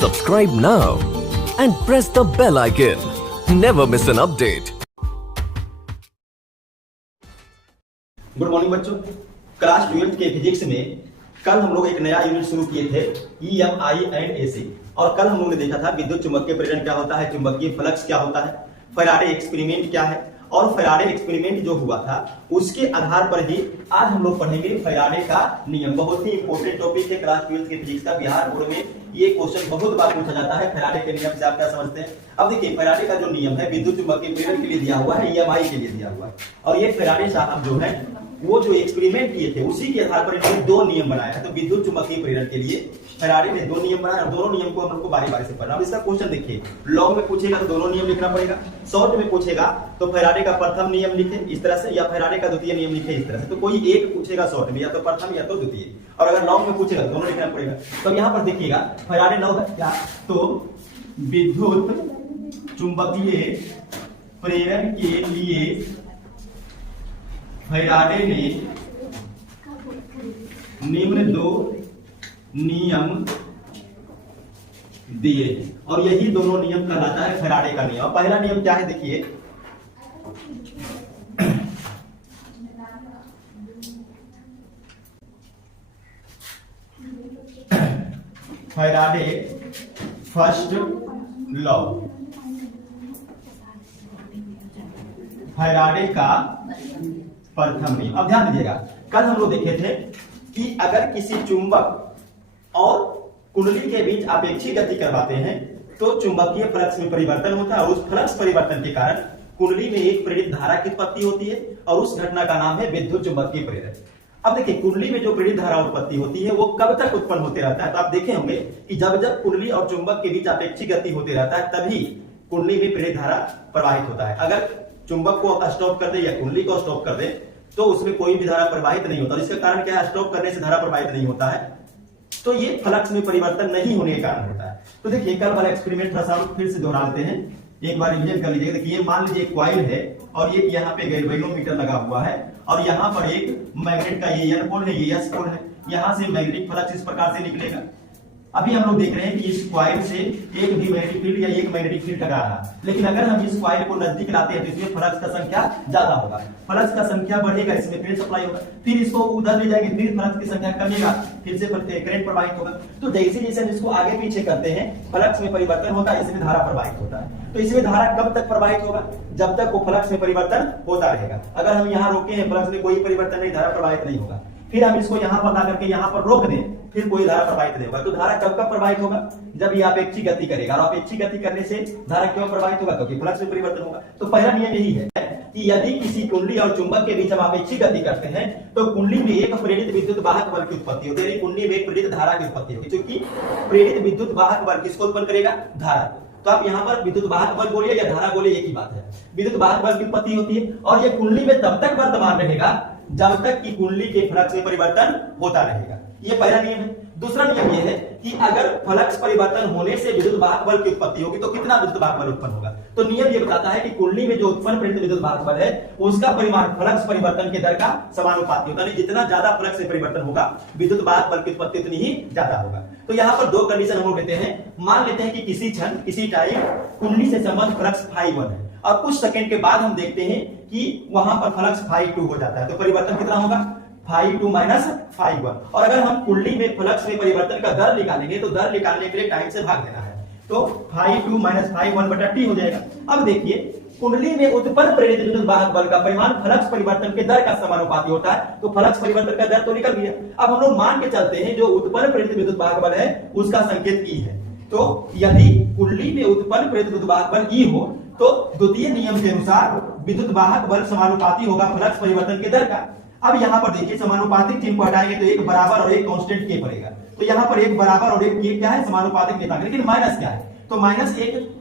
Subscribe now and press the bell icon. Never miss an update. Good morning बच्चों। Class 12 के physics में कल हम लोग एक नया यूनिट शुरू किए थे EMI एंड AC। और कल हम लोग ने देखा था विद्युत चुंबकीय प्रेरण क्या होता है, चुंबकीय फ्लक्स क्या होता है, फैराडे एक्सपेरिमेंट क्या है। और फैराडे एक्सपेरिमेंट जो हुआ था उसके आधार पर ही आज हम लोग पढ़ेंगे फैराडे का नियम। बहुत ही इंपॉर्टेंट टॉपिक है क्लास 12 के फिजिक्स का। बिहार बोर्ड में ये क्वेश्चन बहुत बार पूछा जाता है फैराडे के नियम से आप क्या समझते हैं। अब देखिए फैराडे का जो नियम है विद्युत चुंबकीय प्रेरण के लिए दिया हुआ है, EMI के लिए दिया हुआ है। और ये फैराडे साहब जो है वो जो एक्सपेरिमेंट किए थे उसी के आधार पर इन्होंने दो नियम बनाया है। तो विद्युत चुंबकीय प्रेरण के लिए फैराडे ने दो नियम बनाए और दोनों नियम को हम लोग को बारी-बारी से पढ़ना। अब इसका क्वेश्चन देखिए, लॉन्ग में पूछेगा तो दोनों नियम लिखना पड़ेगा, शॉर्ट में पूछेगा तो फैराडे का प्रथम नियम लिखे इस तरह से या फैराडे का द्वितीय नियम लिखे इस तरह से। तो कोई एक पूछेगा शॉर्ट में, या तो प्रथम या तो द्वितीय, और अगर लॉन्ग में पूछेगा तो दोनों लिखना पड़ेगा। तो यहाँ पर देखिएगा फैराडे लॉ है क्या, तो विद्युत चुंबकीय प्रेरण के लिए फैराडे ने निम्न दो नियम दिए और यही दोनों नियम कहलाता है फैराडे का नियम। पहला नियम क्या है देखिए, फैराडे फर्स्ट लॉ, फैराडे का प्रथम नियम। अब ध्यान दीजिएगा, कल हम लोग देखे थे कि अगर किसी चुंबक और कुंडली के बीच आपेक्षिक गति करवाते हैं तो चुंबकीय फ्लक्स में परिवर्तन होता है और उस फ्लक्स परिवर्तन के कारण कुंडली में एक प्रेरित धारा की उत्पत्ति होती है और उस घटना का नाम है विद्युत चुंबकीय प्रेरण। अब देखिए कुंडली में जो प्रेरित धारा उत्पत्ति होती है वो कब तक उत्पन्न होते रहता है। तो आप देखे होंगे कि जब जब कुंडली और चुंबक के बीच आपेक्षिक गति होते रहता है तभी कुंडली में प्रेरित धारा प्रवाहित होता है। अगर चुंबक को स्टॉप कर दे या कुंडली को स्टॉप कर दे तो उसमें कोई भी धारा प्रवाहित नहीं होता। इसका कारण क्या है, स्टॉप करने से धारा प्रवाहित नहीं होता है, तो ये फ्लक्स में परिवर्तन नहीं होने के कारण होता है। तो देखिए कल वाला एक्सपेरिमेंट थोड़ा सा फिर से दोहरा लेते हैं, एक बार रिविजन कर लीजिएगा। देखिए मान लीजिए एक कॉइल है और ये यहाँ पे गैल्वेनोमीटर लगा हुआ है और यहाँ पर एक मैग्नेट का ये N पोल है, ये S पोल है। यहाँ से मैग्नेटिक फ्लक्स इस प्रकार से निकलेगा। अभी हम लोग देख रहे हैं कि इस कॉइल से एक भी मैग्नेटिक फील्ड या एक मैग्नेटिक फील्ड टकरा रहा है, लेकिन अगर हम इस कॉइल को नजदीक लाते हैं तो इसमें फ्लक्स का संख्या ज्यादा होगा। फ्लक्स का संख्या बढ़ेगा, इसमें करंट सप्लाई होगा, फिर इसको उधर ले जाएंगे, फिर फ्लक्स की संख्या कमेगा, फिर से करंट प्रवाहित होगा। तो जैसे जैसे हम इसको आगे पीछे करते हैं फ्लक्स में परिवर्तन होता है, इसमें धारा प्रवाहित होता है। तो इसमें धारा कब तक प्रवाहित होगा, जब तक वो फ्लक्स में परिवर्तन होता रहेगा। अगर हम यहाँ रोके हैं फ्लक्स में कोई परिवर्तन नहीं, धारा प्रवाहित नहीं होगा, फिर हम इसको यहाँ पर ला करके यहाँ पर रोक दें, फिर कोई धारा प्रवाहित नहीं होगा। तो धारा कब कब प्रवाहित होगा, जब ये आपेक्षिक गति करेगा। और आपेक्षिक गति करने से धारा क्यों प्रवाहित होगा, क्योंकि फ्लक्स में परिवर्तन होगा। तो पहला नियम यही है कि यदि किसी कुंडली और चुंबक के बीच हम आपेक्षिक गति करते हैं तो कुंडली में एक प्रेरित विद्युत वाहक बल की उत्पत्ति होती है, कुंडली में एक प्रेरित धारा की उत्पत्ति होगी, क्योंकि प्रेरित विद्युत वाहक बल किसको उत्पन्न करेगा, धारा। तो आप यहाँ पर विद्युत वाहक बल बोलिए या धारा बोलिए एक ही बात है, विद्युत वाहक बल की उत्पत्ति होती है। और ये कुंडली में तब तक वर्तमान रहेगा जब तक कि कुंडली के फ्लक्स में परिवर्तन होता रहेगा। ये पहला नियम है। दूसरा नियम यह है कि अगर फ्लक्स परिवर्तन होने से विद्युत वाहक बल की उत्पत्ति होगी तो कितना विद्युत वाहक बल उत्पन्न होगा। तो नियम ये बताता है कि कुंडली में जो उत्पन्न प्रेरित विद्युत वाहक बल है उसका परिमाण फ्लक्स परिवर्तन के दर का समानुपाती होता है। जितना ज्यादा फ्लक्स में परिवर्तन होगा विद्युत वाहक बल की उत्पत्ति उतनी ही ज्यादा होगा। तो यहाँ पर दो कंडीशन हम लोग लेते हैं। मान लेते हैं कि किसी क्षण किसी टाइम कुंडली से संबंध फ्लक्स ∅1 है और कुछ सेकंड के बाद हम देखते हैं कि वहां पर फ्लक्स ∅2 हो जाता है। तो परिवर्तन कितना होगा, ∅2 माइनस ∅1। और अगर हम कुंडली में फ्लक्स में परिवर्तन का दर निकालेंगे तो दर निकालने के लिए टाइम से भाग देना है, तो ∅2 माइनस ∅1 बटा t हो जाएगा। अब देखिए कुंडली में उत्पन्न प्रेरित विद्युत वाहक बल का परिमाण फ्लक्स परिवर्तन के दर का समानुपाती होता है। तो फ्लक्स परिवर्तन का दर तो निकल गया। अब हम लोग मान के चलते हैं जो उत्पन्न प्रेरित विद्युत वाहक बल है उसका संकेत E है। तो यदि कुंडली में उत्पन्न प्रेरित विद्युत वाहक बल E हो तो द्वितीय नियम के अनुसार विद्युत वाहक बल समानुपाती होगा फ्लक्स परिवर्तन के दर का। अब यहाँ पर देखिए समानुपातिक चिन्ह को हटाएंगे तो एक बराबर और एक कांस्टेंट के पड़ेगा। तो यहाँ पर एक बराबर और एक क्या है, समानुपातिक नहीं, लेकिन माइनस क्या है, तो माइनस एक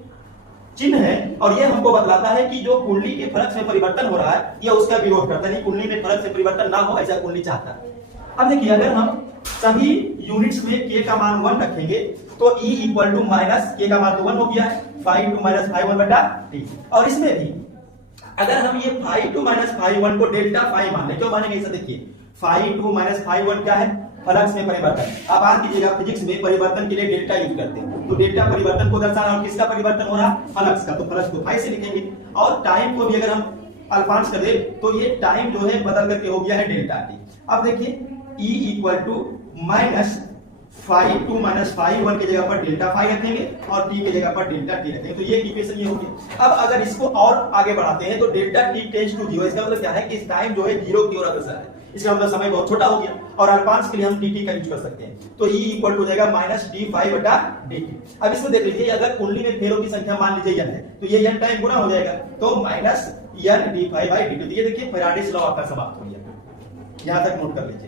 चिन्ह है और ये हमको बतलाता है कि जो कुंडली के फ्लक्स में परिवर्तन हो रहा है यह उसका विरोध करता है। कुंडली में फ्लक्स में परिवर्तन ना हो ऐसा कुंडली चाहता है। अब देखिए अगर हम सभी यूनिट्स में k का मान 1 रखेंगे तो E equal to minus k का मान तो 1 हो गया है, ∅2 माइनस ∅1 बटा t। और इसमें भी अगर हम ये ∅2 माइनस ∅1 को डेल्टा फाई मान ले, क्यों मानेंगे इसे, देखिए ∅2 माइनस ∅1 क्या है, फ्लक्स में परिवर्तन। अब बात कीजिएगा फिजिक्स में परिवर्तन के लिए डेल्टा यूज करते हैं, तो डेल्टा परिवर्तन को दर्शाना, और किसका परिवर्तन हो रहा, फ्लक्स का, तो फ्लक्स को फाई से लिखेंगे। और टाइम को भी अगर हम अल्फांस कर दे तो ये टाइम जो है बदल करके हो गया है डेल्टा टी। अब देखिए E equal to minus five, 2 minus five, 1 की जगह पर डेल्टा फाइव रखेंगे और t की जगह पर डेल्टा टी रखेंगे, तो ये इक्वेशन ये हो गई। अब अगर इसको और आगे बढ़ाते हैं तो डेल्टा टी टेंड्स टू 0, इसका मतलब क्या है कि इस टाइम जो है 0 की ओर अग्रसर है, इसका मतलब समय बहुत छोटा हो गया, और अल्पांश के लिए हम dt का यूज कर सकते हैं, तो E इक्वल टू हो जाएगा माइनस d5 बटा dt। अब इसमें देख लीजिए, अगर कुंडली में फेरों की संख्या मान लीजिए n है, तो ये n टाइम गुना हो जाएगा, तो minus n d5 by dt। तो ये देखिए फैराडेस लॉ आपका समाप्त हो गया, यहां तक नोट कर लीजिए।